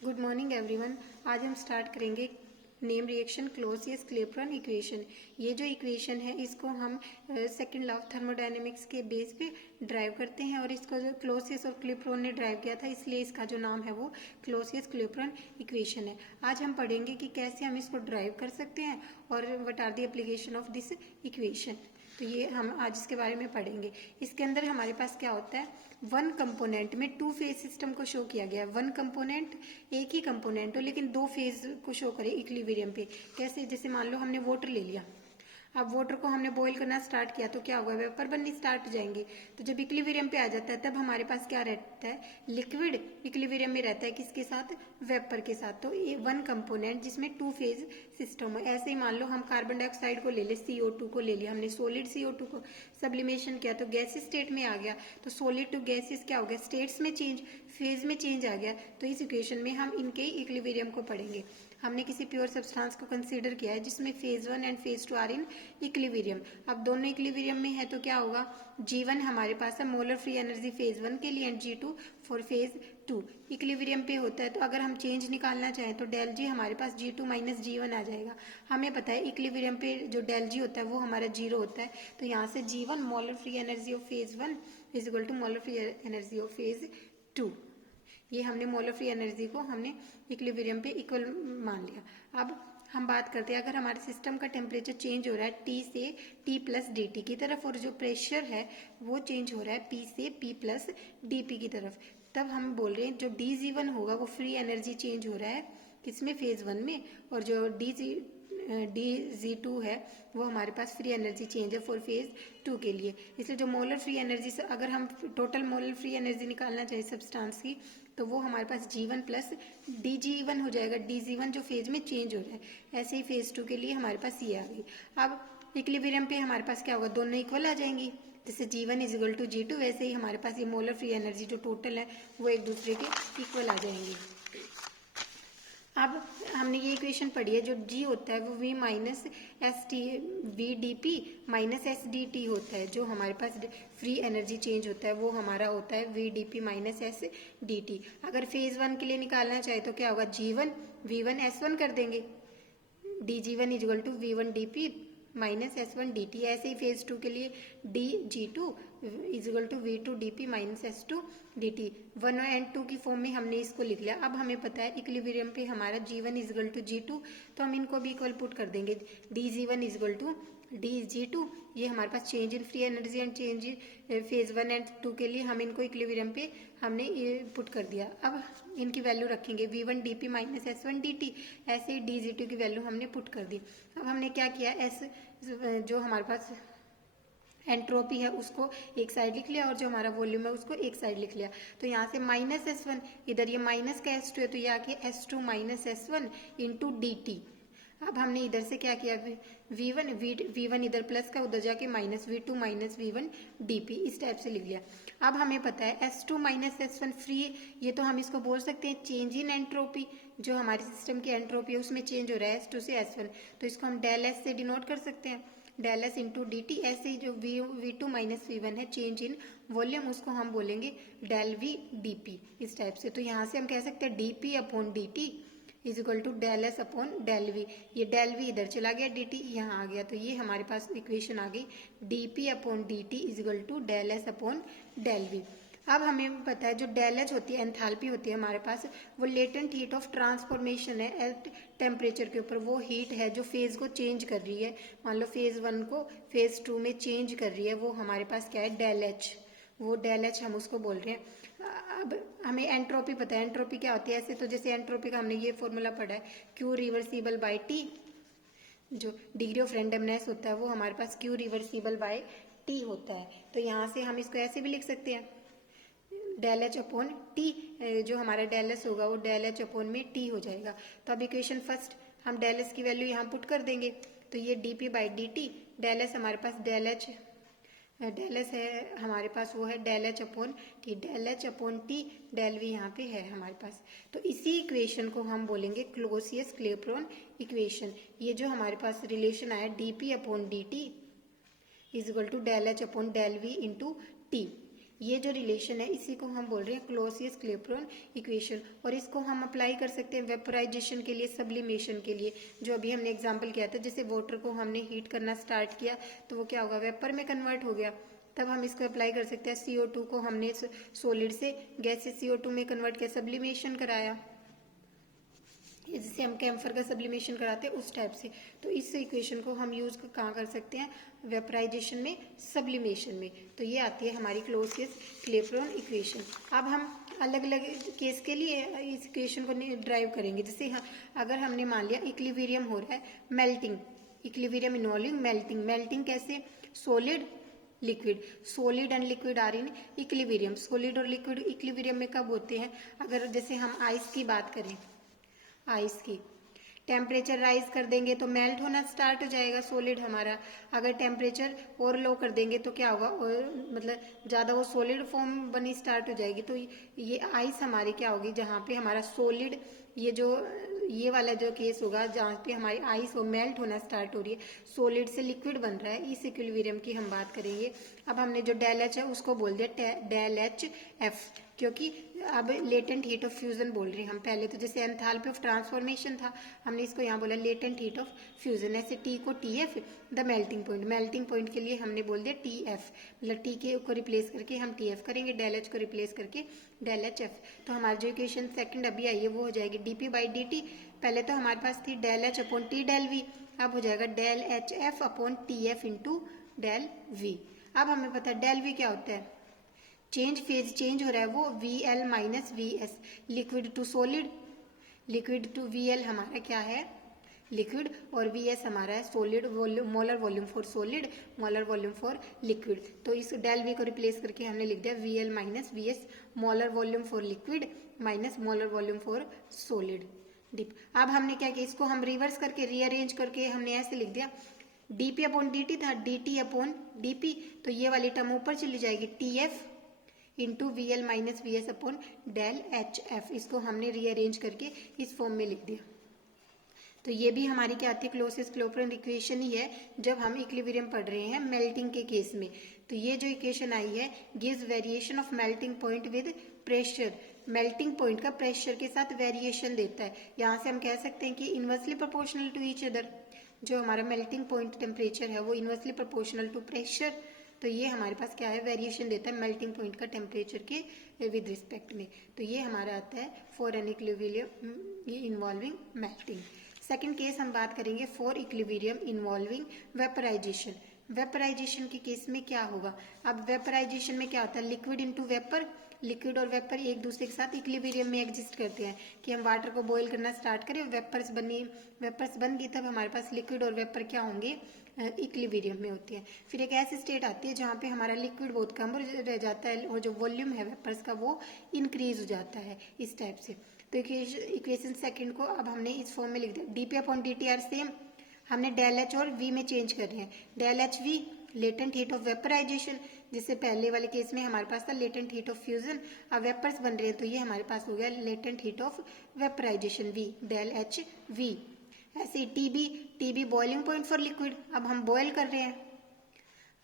Good morning everyone. आज हम start करेंगे नेम रिएक्शन क्लॉसियस-क्लैपेरॉन इक्वेशन। ये जो इक्वेशन है इसको हम सेकंड लॉ ऑफ थर्मोडायनेमिक्स के बेस पे ड्राइव करते हैं और इसको जो क्लॉसियस और क्लैपेरॉन ने ड्राइव किया था इसलिए इसका जो नाम है वो क्लॉसियस-क्लैपेरॉन इक्वेशन है। आज हम पढ़ेंगे कि कैसे हम इसको ड्राइव कर सकते हैं और what are the application of this equation. तो ये हम आज इसके बारे में पढ़ेंगे। इसके अंदर हमारे पास क्या होता है, वन कंपोनेंट में टू फेज सिस्टम को शो किया गया है। वन कंपोनेंट एक ही कंपोनेंट हो लेकिन दो फेज को शो करे इक्विलिब्रियम पे। कैसे, जैसे मान लो हमने वाटर ले लिया, अब वाटर को हमने बॉईल करना स्टार्ट किया तो क्या होगा, वेपर बननी स्टार्ट हो जाएंगे। तो जब इक्विलिब्रियम पे आ जाता है तब हमारे पास क्या रहता है, लिक्विड इक्विलिब्रियम में रहता है किसके साथ, वेपर के साथ। तो ये वन कंपोनेंट जिसमें टू फेज सिस्टम है। ऐसे ही मान लो हम कार्बन डाइऑक्साइड को ले ले, CO2 को ले लिया हमने, सॉलिड CO2 को सब्लिमेशन किया तो गैसेस स्टेट में आ गया। तो सॉलिड टू गैसेस क्या हो गया, स्टेट्स में चेंज, फेज में चेंज आ गया। तो इस इक्वेशन में हम इनके इक्विलिब्रियम को पढ़ेंगे। हमने किसी प्योर सब्सटेंस को कंसीडर किया है जिसमें phase 1 and phase 2 are in equilibrium. अब दोनों इक्विलिब्रियम में है तो क्या होगा, G1 हमारे पास है मोलर फ्री एनर्जी फेज 1 के लिए and G2 for phase 2 equilibrium पे होता है। तो अगर हम चेंज निकालना चाहें तो डेल G हमारे पास G2 माइनस G1 आ जाएगा। हमें पता है इक्विलिब्रियम पे जो डेल G होता है वो हमारा 0 होता है। तो यहाँ से G1 molar free energy of phase 1 is equal to molar free energy of phase 2। ये हमने मोलर फ्री एनर्जी को हमने इक्विलिब्रियम पे इक्वल मान लिया। अब हम बात करते हैं, अगर हमारे सिस्टम का टेम्परेचर चेंज हो रहा है T से T प्लस dt की तरफ और जो प्रेशर है वो चेंज हो रहा है P से P प्लस dP की तरफ, तब हम बोल रहे हैं जो DG1 होगा वो फ्री एनर्जी चेंज हो रहा है किसमें, फेज 1 में, और जो DG2 है वो हमारे पास फ्री एनर्जी चेंज है फॉर फेज 2 के लिए। इसलिए जो मोलर फ्री एनर्जी से अगर हम टोटल मोलर फ्री एनर्जी निकालना चाहिए सब्सटेंस की तो वो हमारे पास G1 प्लस DG1 हो जाएगा। DG1 जो फेज में चेंज हो रहा है, ऐसे ही फेज 2 के लिए हमारे पास ये आ गई। अब इक्विलिब्रियम पे हमारे पास क्या होगा, दोनों इक्वल आ जाएंगी। जैसे G1 is equal to G2 वैसे ही हमारे पास ये मोलर फ्री एनर्जी जो टोटल है वो एक दूसरे के इक्वल आ जाएंगी। अब हमने ये इक्वेशन पढ़ी है, जो G होता है वो V minus S T V D P minus S D T होता है। जो हमारे पास फ्री एनर्जी चेंज होता है वो हमारा होता है V D P minus S D T. अगर फेज 1 के लिए निकालना चाहे तो क्या होगा, G1 V1 S1 कर देंगे, DG1 is equal to V1 DP minus S1 DT। ऐसे ही फेज 2 के लिए DG2 is equal to V2 DP minus S2 DT। 1 and 2 की फॉर्म में हमने इसको लिख लिया। अब हमें पता है इक्विलिब्रियम पे हमारा G1 is equal to G2, तो हम इनको भी इक्वल पुट कर देंगे। DG1 is equal to DG2, ये हमारे पास change in free energy and change in phase 1 and 2 के लिए हम इनको इक्विलिब्रियम पे हमने ये पुट कर दिया। अब इनकी वैल्यू रखेंगे V1 DP minus S1 DT, ऐसे ही DG2 की वैल्यू हमने पुट कर दी। अब हमने क्या किया, S जो हमारे पास एंट्रोपी है उसको एक साइड लिख लिया और जो हमारा वॉल्यूम है उसको एक साइड लिख लिया। तो यहाँ से माइनस S1, इधर ये माइनस का S2 है तो ये आके S2 minus S1 into DT। अब हमने इधर से क्या किया, V1 इधर प्लस का उधर जाके minus V2 minus V1 DP, इस टाइप से लिख लिया। अब हमें पता है S2 माइनस S1 फ्री, ये तो हम इसको बोल सकते हैं चेंज इन एंट्रोपी। जो हमारे सिस्टम की एंट्रोपी है उसमें चेंज हो रहा है S2 से S1, तो इसको हम डेल S से डिनोट कर सकते हैं, डेल S इंटू DT। ऐसे ही जो V2 माइनस V1 है चेंज इन वॉल्यूम, उसको हम बोलेंगे डेल V DP, इस टाइप से। तो यहाँ से हम कह सकते हैं DP upon DT is equal to del S upon del V। ये डेल V इधर चला गया, DT यहाँ आ गया, तो ये हमारे पास इक्वेशन आ गई DP upon DT is equal to del S upon del V। अब हमें पता है जो डेल H होती है, एंथैल्पी होती है हमारे पास, वो लेटेंट हीट ऑफ ट्रांसफॉर्मेशन है एट टेम्परेचर के ऊपर। वो हीट है जो फेज को चेंज कर रही है, मान लो फेज 1 को फेज 2 में चेंज कर रही है, वो हमारे पास क्या है, डेल H। वो डेल H हम उसको बोल रहे हैं। अब हमें एंट्रोपी पता है, एंट्रोपी क्या होती है, ऐसे तो जैसे एंट्रोपी का हमने ये फॉर्मूला पढ़ा है, Q रिवर्सिबल बाई T। जो डिग्री ऑफ रेंडमनेस होता है वो हमारे पास Q रिवर्सिबल बाई T होता है। तो यहाँ से हम इसको ऐसे भी लिख सकते हैं, डेल H अपॉन T, जो हमारा डेल S होगा वो डेल H अपॉन में T हो जाएगा। तो अब इक्वेशन फर्स्ट हम डेल S की वैल्यू यहाँ पुट कर देंगे, तो ये DP by DT, del S हमारे पास डेल S है हमारे पास, वो है del H upon T, del H upon T, del V यहाँ पे है हमारे पास। तो इसी इक्वेशन को हम बोलेंगे क्लॉसियस-क्लैपेरॉन इक्वेशन। ये जो हमारे पास रिलेशन आया DP upon DT is equal to del H upon del V into T। ये जो रिलेशन है इसी को हम बोल रहे हैं क्लॉसियस क्लेपेरॉन इक्वेशन, और इसको हम अप्लाई कर सकते हैं वेपराइजेशन के लिए, सब्लिमेशन के लिए, जो अभी हमने एग्जांपल किया था। जैसे वाटर को हमने हीट करना स्टार्ट किया तो वो क्या होगा, वेपर में कन्वर्ट हो गया, तब हम इसको अप्लाई कर सकते हैं। CO2 को हमने सॉलिड से गैस से CO2 में कन्वर्ट किया, सब्लिमेशन कराया, जिसे हम कैम्फर का सब्लिमेशन कराते हैं उस टाइप से। तो इस इक्वेशन को हम यूज कहाँ कर सकते हैं, वेपराइजेशन में, सब्लिमेशन में। तो ये आती है हमारी क्लॉसियस क्लेपेरॉन इक्वेशन। अब हम अलग अलग केस के लिए इस इक्वेशन को ड्राइव करेंगे। जैसे अगर हमने मान लिया इक्विलिब्रियम हो रहा है, melting, equilibrium involving melting. Melting कैसे, solid liquid, solid and liquid are in equilibrium. Solid और लिक्विड इक्विलिब्रियम में कब होते हैं, अगर जैसे हम आइस की बात करें, आइस की टेम्परेचर राइज कर देंगे तो मेल्ट होना स्टार्ट हो जाएगा सॉलिड हमारा। अगर टेम्परेचर और लो कर देंगे तो क्या होगा, और मतलब ज़्यादा वो सॉलिड फॉर्म बनी स्टार्ट हो जाएगी। तो ये आइस हमारी क्या होगी, जहाँ पे हमारा सॉलिड, ये वाला जो केस होगा जहाँ पे हमारी आइस वो मेल्ट होना स्टार्ट हो रही है, सॉलिड से लिक्विड बन रहा है, इस इक्विलिब्रियम की हम बात करेंगे। अब हमने जो डेल एच है उसको बोल दिया डेल एच एफ, क्योंकि अब लेटेंट हीट ऑफ फ्यूजन बोल रहे हैं हम। पहले तो जैसे एंथैल्पी ऑफ ट्रांसफॉर्मेशन था, हमने इसको यहाँ बोला लेटेंट हीट ऑफ फ्यूजन। ऐसे टी को TF, the melting point, melting point के लिए हमने बोल दिया TF, मतलब टी के को रिप्लेस करके हम TF करेंगे, डेल एच को रिप्लेस करके डेल एच एफ। तो हमारी जो इक्वेशन सेकंड अभी आई है वो हो जाएगी dp/dt। पहले तो हमारे पास थी del H upon T del V, अब हो जाएगा del H F upon TF into del V. अब हमें पता है डेल वी क्या होता है, चेंज, फेज चेंज हो रहा है वो, VL minus VS, liquid to solid, liquid to VL हमारा क्या है, लिक्विड, और VS हमारा है solid volume, molar volume for solid, molar volume for liquid. तो इस डेल वी को रिप्लेस करके हमने लिख दिया VL minus VS, molar volume for liquid minus molar volume for solid dip. अब हमने क्या किया, इसको हम रिवर्स करके रीअरेंज करके हमने ऐसे लिख दिया, dp अपॉन dt था, dt अपॉन dp, तो ये वाली टर्म ऊपर चली जाएगी, TF into VL minus VS upon del HF। इसको हमने रीअरेंज करके इस फॉर्म में लिख दिया। तो ये भी हमारी क्या आती है, क्लॉसियस क्लेपेरॉन इक्वेशन ही है जब हम इक्विलिब्रियम पढ़ रहे हैं मेल्टिंग के केस में। तो ये जो इक्वेशन आई है, gives variation of melting point with pressure, melting point का प्रेशर के साथ वेरिएशन देता है। यहाँ से हम कह सकते हैं कि inversely proportional to each other, जो हमारा मेल्टिंग पॉइंट टेम्परेचर है वो इनवर्सली प्रोपोर्शनल टू प्रेशर। तो ये हमारे पास क्या है, वेरिएशन देता है मेल्टिंग पॉइंट का टेम्परेचर के विद रिस्पेक्ट में। तो ये हमारा आता है for an equilibrium involving melting. Second case हम बात करेंगे for equilibrium involving vaporization. Vaporization के केस में क्या होगा, अब वेपराइजेशन में क्या होता है, लिक्विड इनटू वेपर, लिक्विड और वेपर एक दूसरे के साथ इक्विलिब्रियम में एग्जिस्ट करते हैं। कि हम वाटर को बॉईल करना स्टार्ट करें, वेपर्स बन गई, तब हमारे पास लिक्विड और वेपर क्या होंगे, इक्विलिब्रियम में होती है। फिर एक ऐसी स्टेट आती है जहाँ पे हमारा लिक्विड बहुत कम रह जाता है और जो वॉल्यूम है वेपर्स का वो इंक्रीज हो जाता है, इस टाइप से। तो इक्वेशन सेकंड को अब हमने इस फॉर्म में लिख दिया, dp upon dt are same, हमने डेल एच और v में चेंज कर रहे हैं, del H V latent heat of vaporization, जिससे पहले वाले केस में हमारे पास था लेटेंट हीट ऑफ फ्यूजन, अब वेपर्स बन रहे हैं तो ये हमारे पास हो गया latent heat of vaporization v, del H V. ऐसे TB boiling point for liquid, अब हम बॉयल कर रहे हैं,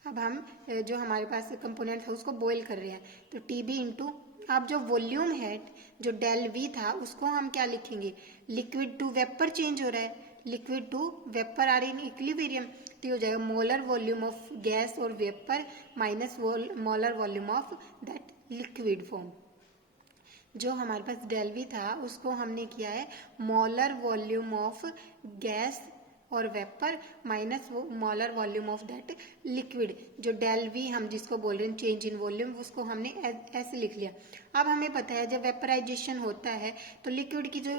अब हम जो हमारे पास कंपोनेंट है उसको बॉयल कर रहे हैं, तो TB इंटू, अब जो वॉल्यूम है जो डेल वी था उसको हम क्या लिखेंगे, लिक्विड टू वेपर चेंज हो रहा है, liquid to vapour are in equilibrium, तो हो जाएगा मोलर वॉल्यूम ऑफ गैस और vapour minus molar volume of that liquid form. जो हमारे पास डेल वी था उसको हमने किया है मोलर वॉल्यूम ऑफ गैस और vapour minus molar volume of that liquid. जो डेल वी हम जिसको बोल रहे हैं चेंज इन वॉल्यूम, उसको हमने ऐसे लिख लिया। अब हमें पता है जब वेपराइजेशन होता है तो लिक्विड की जो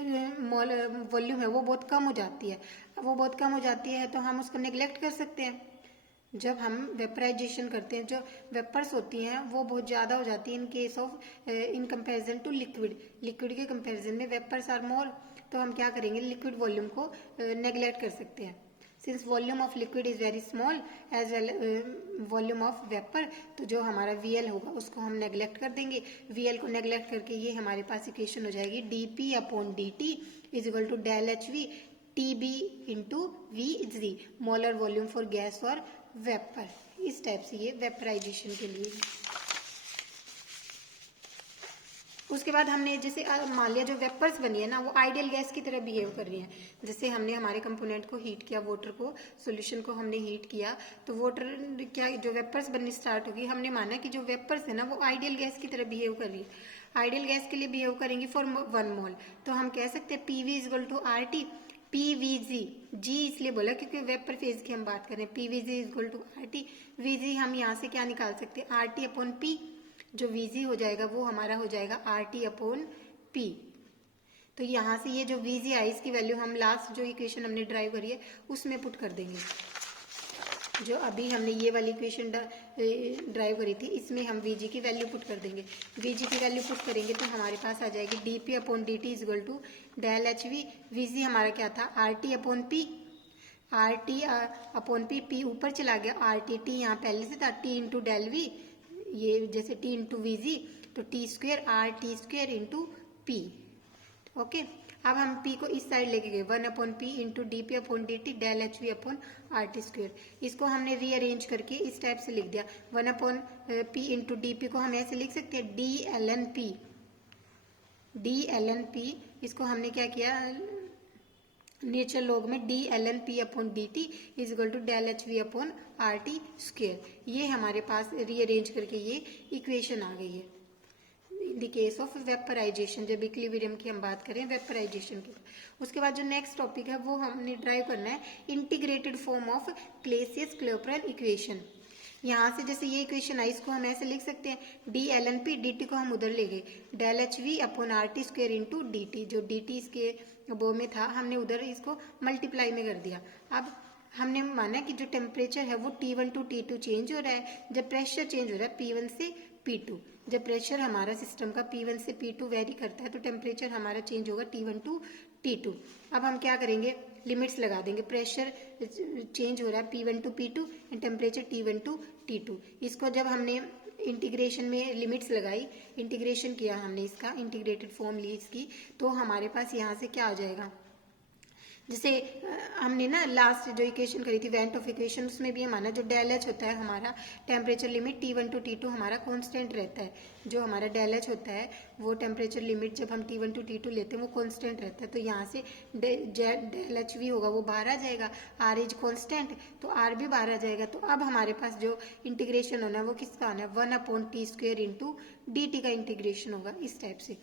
वॉल्यूम है वो बहुत कम हो जाती है। अब वो बहुत कम हो जाती है तो हम उसको नेग्लेक्ट कर सकते हैं। जब हम वेपराइजेशन करते हैं जो वेपर्स होती हैं वो बहुत ज़्यादा हो जाती है in case of in comparison to liquid, liquid के कंपैरिजन में वेपर्स आर मोर, तो हम क्या करेंगे, लिक्विड वॉल्यूम को नेग्लेक्ट कर सकते हैं। Since volume of liquid is very small as well volume of vapour, तो जो हमारा VL होगा उसको हम नेग्लेक्ट कर देंगे। VL को नेग्लेक्ट करके ये हमारे पास इक्वेशन हो जाएगी dp upon dt is equal to del H V TB into V is the molar volume for gas और वेपर। इस टाइप से ये वेपराइजेशन के लिए। उसके बाद हमने जैसे मान लिया जो वेपर्स बनी है ना वो आइडियल गैस की तरह बिहेव कर रही है। जैसे हमने हमारे कंपोनेंट को हीट किया, वाटर को, सॉल्यूशन को हमने हीट किया, तो वाटर क्या जो वेपर्स बननी स्टार्ट होगी। हमने माना कि जो वेपर्स है ना वो आइडियल गैस की तरह बिहेव कर रही है। आइडियल गैस के लिए बिहेव करेंगी फॉर 1 मोल, तो हम कह सकते हैं PV is equal to RT। PVG, G इसलिए बोला क्योंकि वेपर फेज की हम बात कर रहे हैं। PVG is equal to RT। VG हम यहाँ से क्या निकाल सकते हैं, RT अपॉन P। जो VG हो जाएगा वो हमारा हो जाएगा RT अपॉन P। तो यहाँ से ये जो VG आई इसकी वैल्यू हम लास्ट जो इक्वेशन हमने ड्राइव करी है उसमें पुट कर देंगे। जो अभी हमने ये वाली इक्वेशन ड्राइव करी थी इसमें हम VG की वैल्यू पुट कर देंगे। VG की वैल्यू पुट करेंगे तो हमारे पास आ जाएगी DP upon DT is equal to del HV। VG हमारा क्या था, RT upon P। RT upon P, P ऊपर चला गया, RT T यहाँ पहले से था, T इंटू डेल V, ये जैसे T इंटू VG तो T square RT square into P। Okay, अब हम P को इस साइड लेके गए, 1 upon P into DP upon DT del HV upon RT square. इसको हमने रीअरेंज करके इस टाइप से लिख दिया, 1 अपॉन P इंटू DP को हम ऐसे लिख सकते हैं DLNP। इसको हमने क्या किया, नेचर लॉग में DLNP upon DT is equal to del HV upon RT square. ये हमारे पास रीअरेंज करके ये इक्वेशन आ गई है। In the case of vaporization, जब इक्विलिब्रियम की हम बात करें वेपराइजेशन की। उसके बाद जो नेक्स्ट टॉपिक है वो हमने ड्राइव करना है इंटीग्रेटेड फॉर्म ऑफ क्लेसियस-क्लॉपेरन इक्वेशन। यहाँ से जैसे ये इक्वेशन आई इसको हम ऐसे लिख सकते हैं, DLNP DT को हम उधर ले गए, del HV upon RT square into DT। जो DT इसके वो में था हमने उधर इसको मल्टीप्लाई में कर दिया। अब हमने माना कि जो टेम्परेचर है वो T1 टू T2 चेंज हो रहा है, जब प्रेशर चेंज हो रहा है P1 से P2। जब प्रेशर हमारा सिस्टम का P1 से P2 वेरी करता है तो टेम्परेचर हमारा चेंज होगा T1 टू T2। अब हम क्या करेंगे, लिमिट्स लगा देंगे, प्रेशर चेंज हो रहा है P1 to P2 and temperature T1 to T2। इसको जब हमने इंटीग्रेशन में लिमिट्स लगाई, इंटीग्रेशन किया हमने, इसका इंटीग्रेटेड फॉर्म ली इसकी, तो हमारे पास यहाँ से क्या आ जाएगा, जैसे हमने ना लास्ट जो इक्वेशन करी थी वेंट ऑफ इक्वेशन उसमें भी माना जो डेल एच होता है हमारा temperature limit T1 to T2 हमारा कांस्टेंट रहता है। जो हमारा डेल एच होता है वो टेम्परेचर लिमिट जब हम T1 टू T2 लेते हैं वो कांस्टेंट रहता है। तो यहाँ से डेल एच वी होगा वो बाहर आ जाएगा, आर इज कांस्टेंट तो आर भी बाहर आ जाएगा। तो अब हमारे पास जो इंटीग्रेशन होना है वो किसका आना है, 1 upon T square into DT का इंटीग्रेशन होगा इस टाइप से।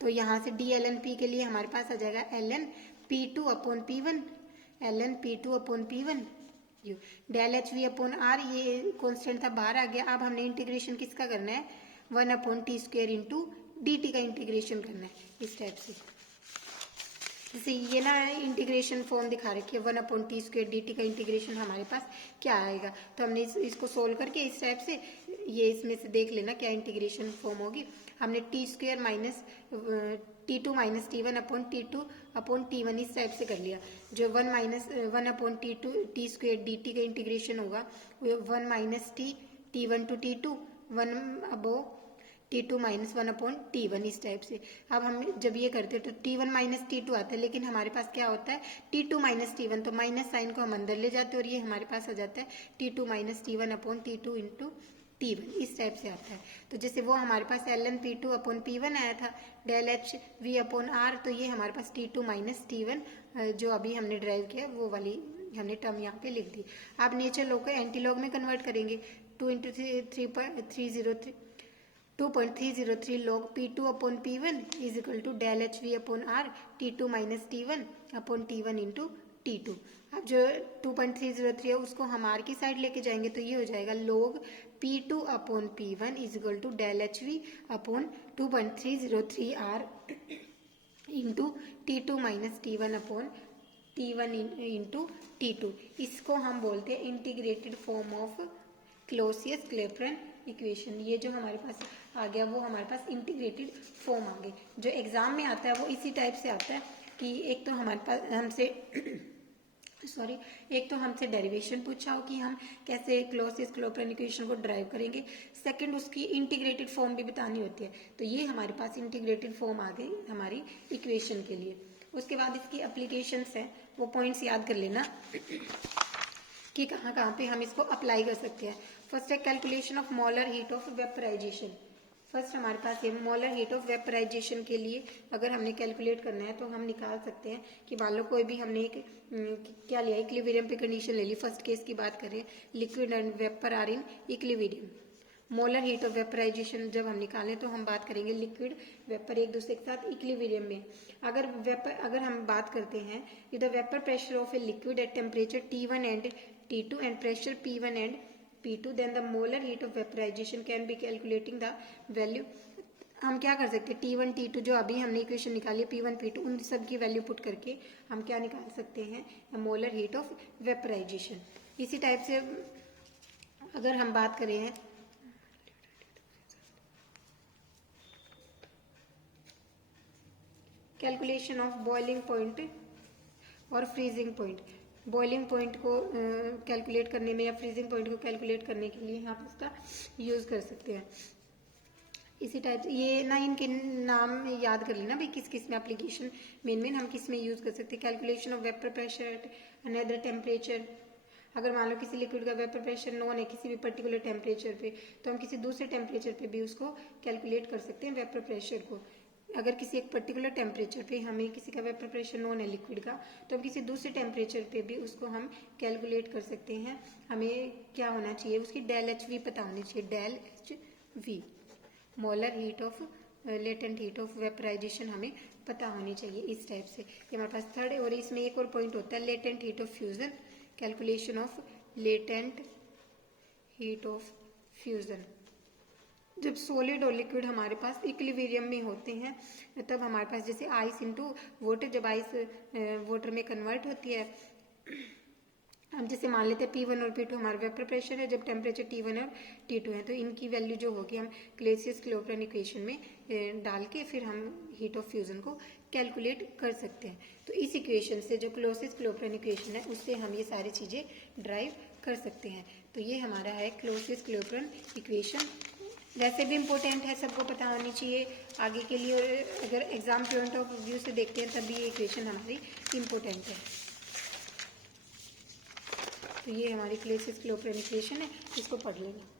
तो यहाँ से DLNP के लिए हमारे पास आ जाएगा ln P2 upon P1, ln P2 upon P1, del HV upon R, ये कांस्टेंट था बाहर आ गया। अब हमने इंटीग्रेशन किसका करना है, 1 upon T square into DT का इंटीग्रेशन करना है इस टाइप से। जैसे ये ना इंटीग्रेशन फॉर्म दिखा रखी है, 1 अपॉन T स्क्वेयर DT का इंटीग्रेशन हमारे पास क्या आएगा। तो हमने इसको सोल्व करके इस टाइप से ये इसमें से देख लेना क्या इंटीग्रेशन फॉर्म होगी। हमने T square minus T2 minus T1 upon T2 upon T1 इस टाइप से कर लिया। जो 1 अपॉन T स्क्वेयर DT का इंटीग्रेशन होगा वो 1 माइनस T1 टू T2, 1 अबो T2 माइनस 1 अपॉन T1 इस टाइप से। अब हम जब ये करते हैं तो T1 माइनस T2 आता है, लेकिन हमारे पास क्या होता है T2 माइनस T1, तो माइनस साइन को हम अंदर ले जाते हैं और ये हमारे पास आ जाता है T2 minus T1 upon T2 into T1 इस टाइप से आता है। तो जैसे वो हमारे पास ln P2 अपॉन P1 आया था del H V upon R, तो ये हमारे पास T2 माइनस T1 जो अभी हमने ड्राइव किया वो वाली हमने टर्म यहाँ पे लिख दी। आप नेचर लॉग को एंटी लॉग में कन्वर्ट करेंगे, 2 into 2.303 log P2 upon P1 is equal to del H V upon R T2 minus T1 upon T1 into T2। अब जो 2.303 है उसको हम R की साइड लेके जाएंगे तो ये हो जाएगा log P2 upon P1 is equal to del H V upon 2.303 R into T2 minus T1 upon T1 into T2। इसको हम बोलते हैं integrated form of Clausius Clapeyron equation. ये जो हमारे पास आ गया वो हमारे पास इंटीग्रेटेड फॉर्म आ गई। जो एग्जाम में आता है वो इसी टाइप से आता है कि एक तो हमारे पास हमसे एक तो हमसे डेरिवेशन पूछा हो कि हम कैसे क्लोसियस-क्लॉपेरन इक्वेशन को ड्राइव करेंगे, सेकंड उसकी इंटीग्रेटेड फॉर्म भी बतानी होती है। तो ये हमारे पास इंटीग्रेटेड फॉर्म आ गई हमारी इक्वेशन के लिए। उसके बाद इसकी एप्लीकेशंस हैं, वो पॉइंट्स याद कर लेना कि कहाँ कहाँ पे हम इसको अप्लाई कर सकते हैं। फर्स्ट है calculation of molar heat of vaporization. First हमारे पास ये मोलर हीट ऑफ वेपराइजेशन के लिए अगर हमने कैलकुलेट करना है तो हम निकाल सकते हैं कि मान लो कोई भी हमने एक क्या लिया, इक्विलिब्रियम पे कंडीशन ले ली। फर्स्ट केस की बात करें, liquid and vapour are in equilibrium. Molar heat of vaporization जब हम निकालें तो हम बात करेंगे लिक्विड वेपर एक दूसरे के साथ इक्विलिब्रियम में। अगर हम बात करते हैं the vapour pressure of a liquid at temperature T1 and T2 and pressure P1 and P2 then the molar heat of vaporization can be calculating the value। हम क्या कर सकते हैं, T1 T2 जो अभी हमने इक्वेशन निकाली P1 P2 उन सब की वैल्यू पुट करके हम क्या निकाल सकते हैं, मोलर हीट ऑफ वेपराइजेशन। इसी टाइप से अगर हम बात करें हैं कैलकुलेशन ऑफ बॉइलिंग पॉइंट और फ्रीजिंग पॉइंट। बॉइलिंग पॉइंट को कैलकुलेट करने में या फ्रीजिंग पॉइंट को कैलकुलेट करने के लिए आप उसका यूज़ कर सकते हैं। इसी टाइप ये ना इनके नाम याद कर लेना भाई किस किस में एप्लीकेशन मेन हम किस में यूज़ कर सकते हैं। Calculation of vapour pressure at another temperature. अगर मान लो किसी लिक्विड का वेपर प्रेशर नॉन है किसी भी पर्टिकुलर टेम्परेचर पे, तो हम किसी दूसरे टेम्परेचर पे भी उसको कैलकुलेट कर सकते हैं वेपर प्रेशर को। अगर किसी एक पर्टिकुलर टेम्परेचर पे हमें किसी का वेपर प्रेशर नॉन है लिक्विड का, तो हम किसी दूसरे टेम्परेचर पे भी उसको हम कैलकुलेट कर सकते हैं। हमें क्या होना चाहिए, उसकी डेल एच वी पता होनी चाहिए, del H V molar heat of latent heat of vaporization हमें पता होनी चाहिए। इस टाइप से ये हमारे पास थर्ड है। और इसमें एक और पॉइंट होता है latent heat of fusion. Calculation of latent heat of fusion. जब सॉलिड और लिक्विड हमारे पास इक्विलिब्रियम में होते हैं तब हमारे पास जैसे आइस इनटू वाटर, जब आइस वाटर में कन्वर्ट होती है, हम जैसे मान लेते हैं P1 और P2 हमारा वेपर प्रेशर है, जब टेम्परेचर T1 और T2 है तो इनकी वैल्यू जो होगी हम क्लेसियस-क्लोपेन इक्वेशन में डाल के फिर हम हीट ऑफ फ्यूजन को कैलकुलेट कर सकते हैं। तो इस इक्वेशन से जो क्लोसियस-क्लोपेन इक्वेशन है उससे हम ये सारी चीज़ें ड्राइव कर सकते हैं। तो ये हमारा है क्लोसियस-क्लोपेन इक्वेशन। वैसे भी इम्पोर्टेंट है, सबको पता होनी चाहिए आगे के लिए। और अगर एग्जाम पॉइंट ऑफ व्यू से देखते हैं तब भी ये इक्वेशन हमारी इम्पोर्टेंट है। तो ये हमारी क्लेसियस-क्लोपेन इक्वेशन है, इसको पढ़ लेंगे।